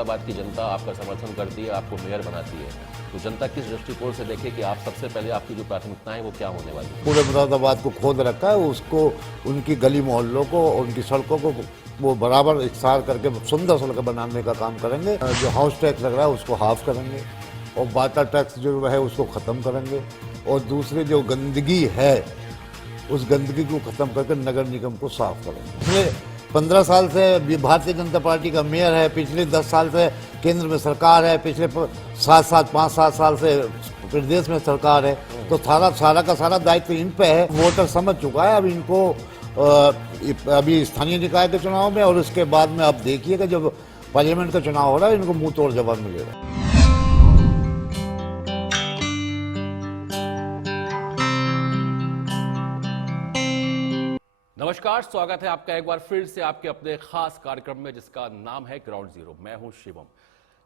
मुरादाबाद की जनता आपका समर्थन करती है, आपको मेयर बनाती है, तो जनता किस दृष्टिकोण से देखे कि आप सबसे पहले आपकी जो प्राथमिकताएं हैं वो क्या होने वाली है? पूरे मुरादाबाद को खोद रखा है, उसको उनकी गली मोहल्लों को, उनकी सड़कों को वो बराबर इकसार करके सुंदर सड़कें बनाने का काम करेंगे। जो हाउस टैक्स लग रहा है उसको हाफ करेंगे और वाटर टैक्स जो है उसको ख़त्म करेंगे और दूसरी जो गंदगी है उस गंदगी को ख़त्म करके नगर निगम को साफ करेंगे। पिछले 15 साल से भारतीय जनता पार्टी का मेयर है, पिछले 10 साल से केंद्र में सरकार है, पिछले 5-7 साल से प्रदेश में सरकार है, तो सारा का सारा दायित्व इन पे है। वोटर समझ चुका है अब इनको अभी स्थानीय निकाय के चुनाव में और उसके बाद में अब देखिएगा जब पार्लियामेंट का चुनाव हो रहा है इनको मुंह तोड़ जवाब मिलेगा। नमस्कार, स्वागत है आपका एक बार फिर से आपके अपने खास कार्यक्रम में जिसका नाम है ग्राउंड जीरो। मैं हूं शिवम।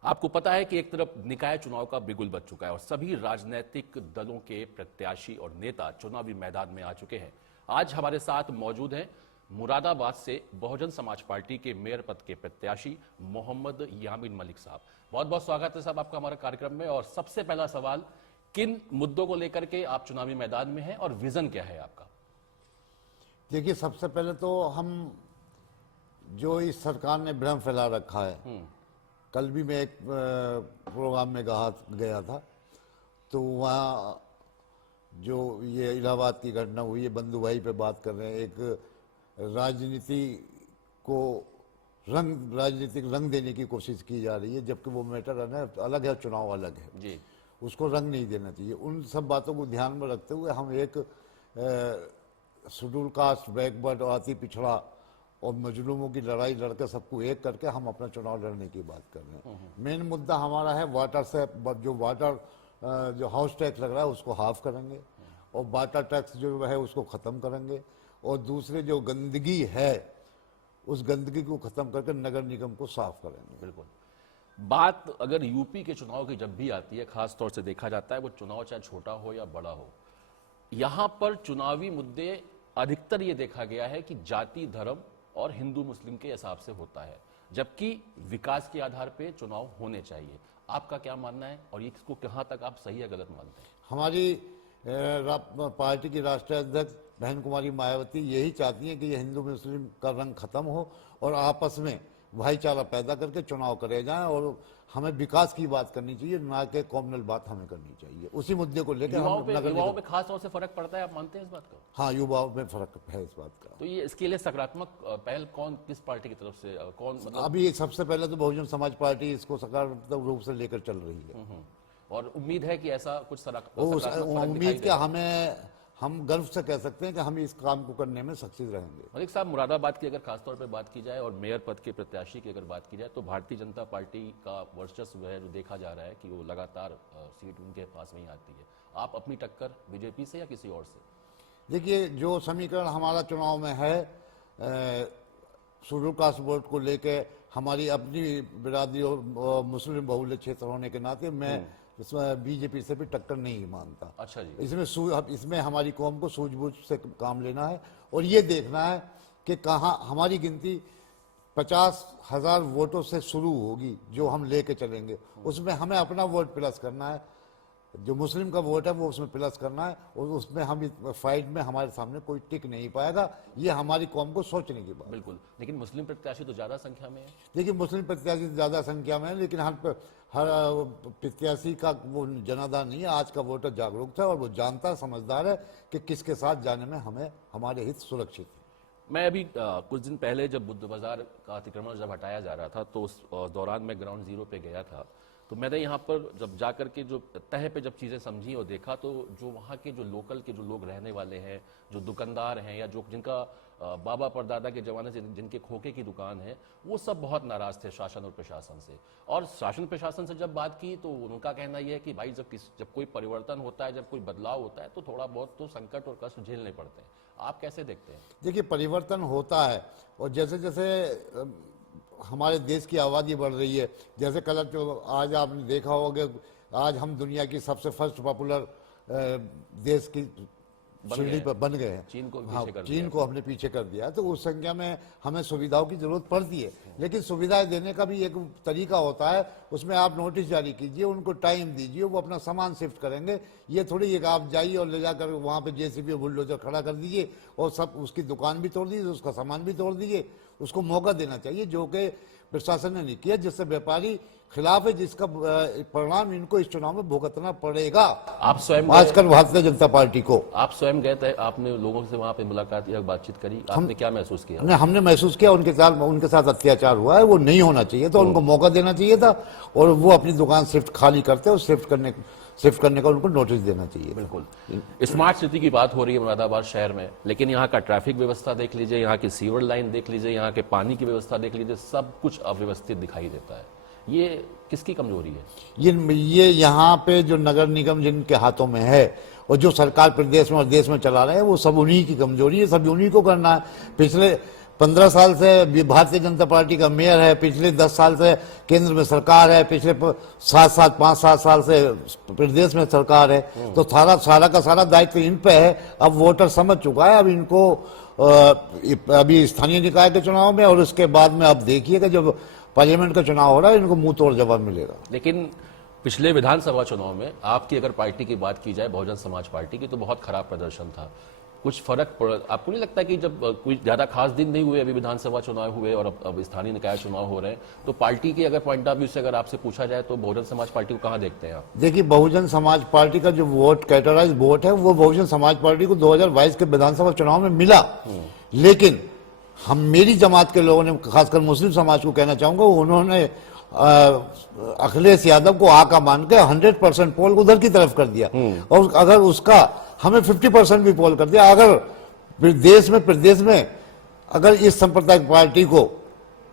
आपको पता है कि एक तरफ निकाय चुनाव का बिगुल बज चुका है और सभी राजनीतिक दलों के प्रत्याशी और नेता चुनावी मैदान में आ चुके हैं। आज हमारे साथ मौजूद हैं मुरादाबाद से बहुजन समाज पार्टी के मेयर पद के प्रत्याशी मोहम्मद यामीन मलिक साहब। बहुत बहुत स्वागत है साहब आपका हमारे कार्यक्रम में। और सबसे पहला सवाल, किन मुद्दों को लेकर के आप चुनावी मैदान में हैं और विजन क्या है आपका? देखिए, सबसे पहले तो हम जो इस सरकार ने भ्रम फैला रखा है, कल भी मैं एक प्रोग्राम में गया था तो वहाँ जो ये इलाहाबाद की घटना हुई है, बंधु भाई पे बात कर रहे हैं, एक राजनीतिक रंग देने की कोशिश की जा रही है, जबकि वो मैटर अलग है, चुनाव अलग है जी। उसको रंग नहीं देना चाहिए। उन सब बातों को ध्यान में रखते हुए हम एक शेड्यूल कास्ट, बैकवर्ड, अति पिछड़ा और मजलूमों की लड़ाई लड़कर सबको एक करके हम अपना चुनाव लड़ने की बात कर रहे हैं। मेन मुद्दा हमारा है वाटर से, जो हाउस टैक्स लग रहा है उसको हाफ करेंगे और वाटर टैक्स जो है उसको ख़त्म करेंगे और दूसरे जो गंदगी है उस गंदगी को ख़त्म करके नगर निगम को साफ करेंगे। बिल्कुल। बात अगर यूपी के चुनाव की जब भी आती है, खास तौर से देखा जाता है वो चुनाव चाहे छोटा हो या बड़ा हो, यहां पर चुनावी मुद्दे अधिकतर ये देखा गया है कि जाति, धर्म और हिंदू मुस्लिम के हिसाब से होता है, जबकि विकास के आधार पे चुनाव होने चाहिए। आपका क्या मानना है और इसको कहां तक आप सही या गलत मानते हैं? हमारी पार्टी की राष्ट्रीय अध्यक्ष बहन कुमारी मायावती यही चाहती हैं कि ये हिंदू मुस्लिम का रंग खत्म हो और आपस में भाईचारा पैदा करके चुनाव करे जाएं और हमें विकास की बात करनी चाहिए, ना कि कॉम्युनल बात हमें करनी चाहिए। उसी मुद्दे को लेकर युवाओं पे खास तौर से फर्क पड़ता है, आप मानते हैं इस बात को? हाँ, युवाओं में फर्क है इस बात का। तो ये इसके लिए सकारात्मक पहल किस पार्टी की तरफ से कौन मतलब? अभी सबसे पहले तो बहुजन समाज पार्टी इसको सकारात्मक रूप से लेकर चल रही है और उम्मीद है कि ऐसा कुछ उम्मीद क्या, हम गर्व से कह सकते हैं कि हम इस काम को करने में सक्सेस रहेंगे। मलिक साहब, मुरादाबाद की अगर खासतौर पर बात की जाए और मेयर पद के प्रत्याशी की अगर बात की जाए तो भारतीय जनता पार्टी का वर्चस्व है जो देखा जा रहा है कि वो लगातार सीट उनके पास में ही आती है। आप अपनी टक्कर बीजेपी से या किसी और से? देखिए, जो समीकरण हमारा चुनाव में है शेड्यूल कास्ट वोट को लेके, हमारी अपनी बिरादरी और मुस्लिम बहुल्य क्षेत्र होने के नाते मैं इसमें बीजेपी से भी टक्कर नहीं मानता। अच्छा जी। इसमें हमारी कौम को सूझबूझ से काम लेना है और ये देखना है कि कहाँ हमारी गिनती 50,000 वोटों से शुरू होगी जो हम लेके चलेंगे, उसमें हमें अपना वोट प्लस करना है, जो मुस्लिम का वोट है वो उसमें प्लस करना है और उसमें हम फाइट में हमारे सामने कोई टिक नहीं पाएगा। ये हमारी कौम को सोचने की बात। बिल्कुल, लेकिन मुस्लिम प्रत्याशी तो ज्यादा संख्या में है। देखिए, मुस्लिम प्रत्याशी ज्यादा संख्या में है, लेकिन हर प्रत्याशी का वो जनाधार नहीं है। आज का वोटर जागरूक है और वो जानता है, समझदार है कि किसके साथ जाने में हमारे हित सुरक्षित है। मैं अभी कुछ दिन पहले जब बुद्ध बाजार का अतिक्रमण जब हटाया जा रहा था तो उस दौरान मैं ग्राउंड जीरो पे गया था, तो मैंने यहाँ पर जब जाकर के जो तह पे जब चीज़ें समझी और देखा तो जो वहाँ के जो लोकल के जो लोग रहने वाले हैं, जो दुकानदार हैं या जो जिनका बाबा परदादा के ज़माने से जिनके खोखे की दुकान है, वो सब बहुत नाराज़ थे शासन और प्रशासन से। और शासन प्रशासन से जब बात की तो उनका कहना यह है कि भाई जब कोई परिवर्तन होता है, जब कोई बदलाव होता है तो थोड़ा बहुत तो संकट और कष्ट झेलने पड़ते हैं। आप कैसे देखते हैं? देखिए, परिवर्तन होता है और जैसे जैसे हमारे देश की आबादी बढ़ रही है, जैसे कल आज आपने देखा होगा आज हम दुनिया की सबसे फर्स्ट पॉपुलर देश की सीढ़ी पर बन गए हैं। चीन को भी हाँ, पीछे कर चीन को हमने पीछे कर दिया, तो उस संख्या में हमें सुविधाओं की जरूरत पड़ती है, लेकिन सुविधाएं देने का भी एक तरीका होता है। उसमें आप नोटिस जारी कीजिए, उनको टाइम दीजिए, वो अपना सामान शिफ्ट करेंगे। ये थोड़ी एक आप जाइए और ले जाकर वहां पे जेसीबी और बुलडोजर खड़ा कर दीजिए और सब उसकी दुकान भी तोड़ दीजिए, उसका सामान भी तोड़ दीजिए। उसको मौका देना चाहिए, जो कि प्रशासन ने नहीं किया, जिससे व्यापारी खिलाफ है, जिसका परिणाम इनको इस चुनाव में भुगतना पड़ेगा। आप स्वयं आजकल भारतीय जनता पार्टी को आप स्वयं गए थे, आपने लोगों से वहां पे मुलाकात या बातचीत करी, आपने क्या महसूस किया? हमने महसूस किया उनके साथ अत्याचार हुआ है, वो नहीं होना चाहिए था, उनको मौका देना चाहिए था और वो अपनी दुकान शिफ्ट खाली करते और शिफ्ट करने का उनको नोटिस देना चाहिए। बिल्कुल। स्मार्ट सिटी की बात हो रही है मुरादाबाद शहर में, लेकिन यहाँ का ट्रैफिक व्यवस्था देख लीजिए, यहाँ की सीवर लाइन देख लीजिए, यहाँ के पानी की व्यवस्था देख लीजिए, सब कुछ अव्यवस्थित दिखाई देता है। ये किसकी कमजोरी है? ये यहाँ पे जो नगर निगम जिनके हाथों में है और जो सरकार प्रदेश में और देश में चला रहे हैं, वो सब उन्हीं की कमजोरी है, सब उन्हीं को करना है। पिछले 15 साल से भारतीय जनता पार्टी का मेयर है, पिछले 10 साल से केंद्र में सरकार है, पिछले 5-7 साल से प्रदेश में सरकार है, तो सारा का सारा दायित्व इन पे है। अब वोटर समझ चुका है, अब इनको अभी स्थानीय निकाय के चुनाव में और उसके बाद में अब देखिएगा जब पार्लियामेंट का चुनाव हो रहा है, इनको मुंह तोड़ जवाब मिलेगा। लेकिन पिछले विधानसभा चुनाव में आपकी अगर पार्टी की बात की जाए, बहुजन समाज पार्टी की, तो बहुत खराब प्रदर्शन था। कुछ फर्क पड़ा आपको नहीं लगता कि जब कोई ज्यादा खास दिन नहीं हुए, अभी विधानसभा चुनाव हुए और अब स्थानीय निकाय चुनाव हो रहे हैं, तो पार्टी के अगर पॉइंट ऑफ व्यू से अगर आपसे पूछा जाए तो बहुजन समाज पार्टी को कहां देखते हैं आप? देखिए, बहुजन समाज पार्टी का जो वोट कैटेगराइज वोट है, वो बहुजन समाज पार्टी को 2022 के विधानसभा चुनाव में मिला, लेकिन मेरी जमात के लोगों ने, खासकर मुस्लिम समाज को कहना चाहूंगा, उन्होंने अखिलेश यादव को आका मान के 100% पोल उधर की तरफ कर दिया और अगर उसका हमें 50% भी पोल कर दिया। अगर प्रदेश में अगर इस सांप्रदायिक पार्टी को,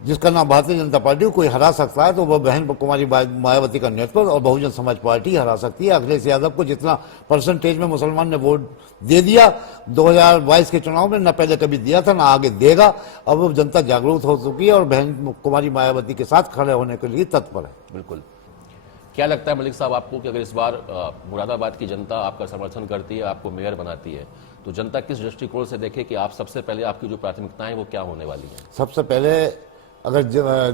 जिसका नाम भारतीय जनता पार्टी, कोई हरा सकता है तो वह बहन कुमारी मायावती का नेतृत्व और बहुजन समाज पार्टी हरा सकती है। अखिलेश यादव को जितना परसेंटेज में मुसलमान ने वोट दे दिया 2022 के चुनाव में, न पहले कभी दिया था, न आगे देगा। अब वो जनता जागरूक हो चुकी है और बहन कुमारी मायावती के साथ खड़े होने के लिए तत्पर है। बिल्कुल। क्या लगता है मलिक साहब आपको कि अगर इस बार मुरादाबाद की जनता आपका समर्थन करती है, आपको मेयर बनाती है, तो जनता किस दृष्टिकोण से देखे कि आप सबसे पहले आपकी जो प्राथमिकताएं वो क्या होने वाली है? सबसे पहले अगर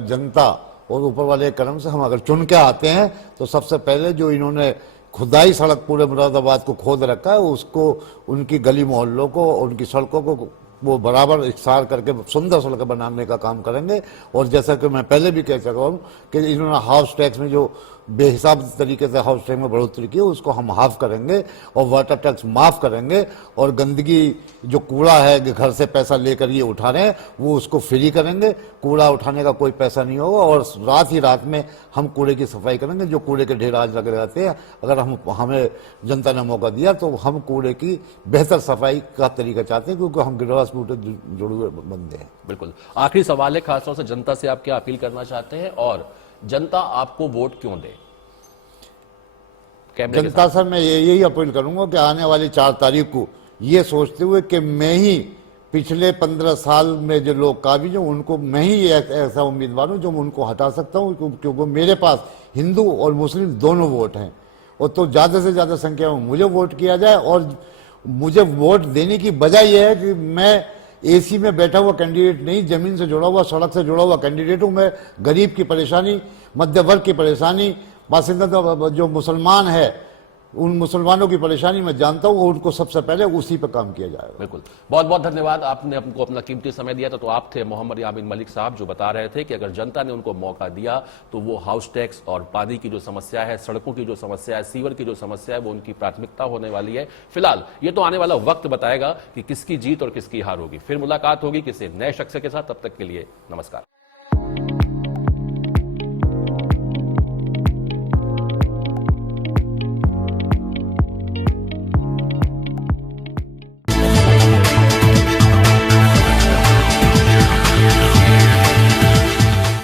जनता और ऊपर वाले कर्म से हम अगर चुन के आते हैं, तो सबसे पहले जो इन्होंने खुदाई सड़क पूरे मुरादाबाद को खोद रखा है, उसको, उनकी गली मोहल्लों को, उनकी सड़कों को वो बराबर इकसार करके सुंदर सड़कें बनाने का काम करेंगे। और जैसा कि मैं पहले भी कह चुका हूँ कि इन्होंने हाउस टैक्स में जो बेहिसाब तरीके से हाउस टैक्स में बढ़ोतरी की, उसको हम हाफ करेंगे और वाटर टैक्स माफ करेंगे और गंदगी जो कूड़ा है घर से पैसा लेकर ये उठा रहे हैं, वो उसको फ्री करेंगे। कूड़ा उठाने का कोई पैसा नहीं होगा और रात में हम कूड़े की सफाई करेंगे। जो कूड़े के ढेर आज लगे रहते हैं, अगर हमें जनता ने मौका दिया तो हम कूड़े की बेहतर सफाई का तरीका चाहते हैं, क्योंकि हम गिरवास बूटे जुड़े हुए बंदे हैं। बिल्कुल। आखिरी सवाल है, खासतौर से जनता से आप क्या अपील करना चाहते हैं और जनता आपको वोट क्यों दे? जनता से मैं यही अपील करूंगा कि आने वाली 4 तारीख को ये सोचते हुए कि मैं ही पिछले 15 साल में जो लोग काबिज हैं, उनको मैं ही ऐसा उम्मीदवार हूं जो उनको हटा सकता हूं, क्योंकि मेरे पास हिंदू और मुस्लिम दोनों वोट हैं। और तो ज्यादा से ज्यादा संख्या में मुझे वोट किया जाए और मुझे वोट देने की वजह यह है कि मैं एसी में बैठा हुआ कैंडिडेट नहीं, जमीन से जुड़ा हुआ, सड़क से जुड़ा हुआ कैंडिडेट हूं। मैं गरीब की परेशानी, मध्य वर्ग की परेशानी, बासिंदा जो मुसलमान है, उन मुसलमानों की परेशानी मैं जानता हूं, उनको सबसे पहले उसी पर काम किया जाएगा। बिल्कुल। बहुत बहुत धन्यवाद, आपने हमको अपना कीमती समय दिया था। तो आप थे मोहम्मद यामीन मलिक साहब, जो बता रहे थे कि अगर जनता ने उनको मौका दिया तो वो हाउस टैक्स और पानी की जो समस्या है, सड़कों की जो समस्या है, सीवर की जो समस्या है, वो उनकी प्राथमिकता होने वाली है। फिलहाल ये तो आने वाला वक्त बताएगा कि किसकी जीत और किसकी हार होगी। फिर मुलाकात होगी किसी नए शख्स के साथ, तब तक के लिए नमस्कार।